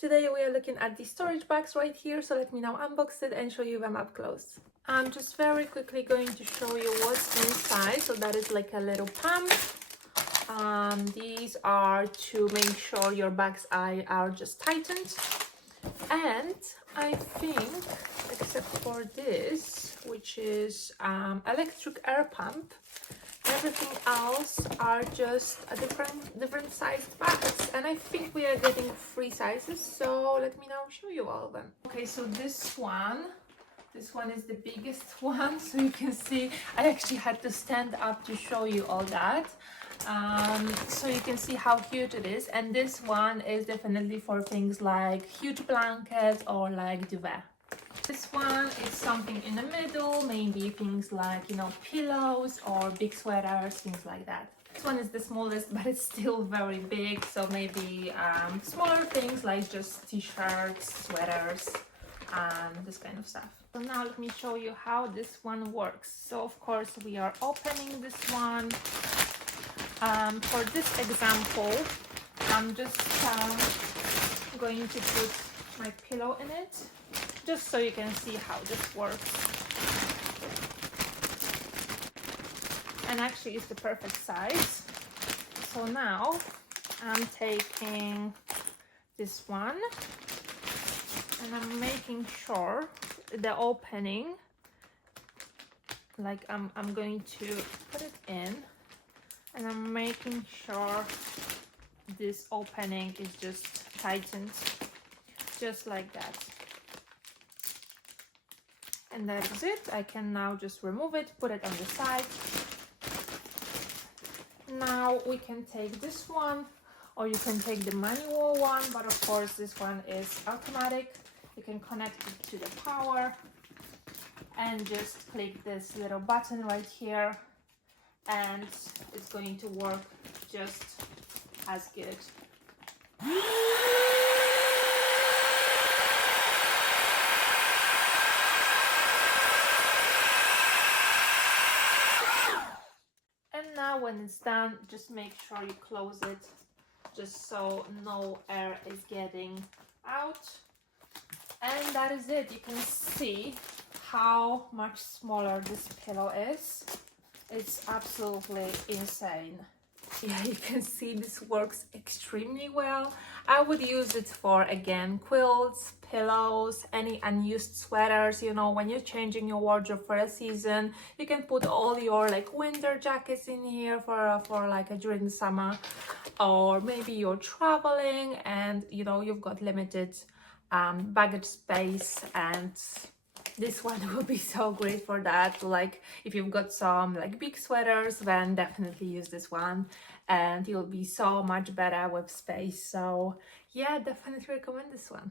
Today we are looking at the storage bags right here, so let me now unbox it and show you them up close. I'm just very quickly going to show you what's inside. So that is like a little pump. These are to make sure your bags are just tightened. And I think, except for this, which is electric air pump, everything else are just a different sized bags, and I think we are getting 3 sizes, so let me now show you all of them. Okay, so this one is the biggest one, so you can see I actually had to stand up to show you all that. So you can see how huge it is, and this one is definitely for things like huge blankets or like duvet. This one is something in the middle, maybe things like, you know, pillows or big sweaters, things like that. This one is the smallest, but it's still very big, so maybe smaller things like just t-shirts, sweaters, this kind of stuff. So now let me show you how this one works. So of course we are opening this one. For this example, I'm just going to put my pillow in it, just so you can see how this works. And actually it's the perfect size. So now I'm taking this one and I'm making sure the opening, like I'm going to put it in, and I'm making sure this opening is just tightened, just like that. And that is it. I can now just remove it, put it on the side. Now we can take this one, or you can take the manual one, but of course this one is automatic. You can connect it to the power and just click this little button right here, and it's going to work just as good. And now when it's done, just make sure you close it, just so no air is getting out. And that is it. You can see how much smaller this pillow is. It's absolutely insane. Yeah, you can see this works extremely well. I would use it for, again, quilts, pillows, any unused sweaters. You know, when you're changing your wardrobe for a season, you can put all your like winter jackets in here for like during the summer, or maybe you're traveling and you know you've got limited baggage space, and this one will be so great for that. Like if you've got some like big sweaters, then definitely use this one and you'll be so much better with space. So yeah, definitely recommend this one.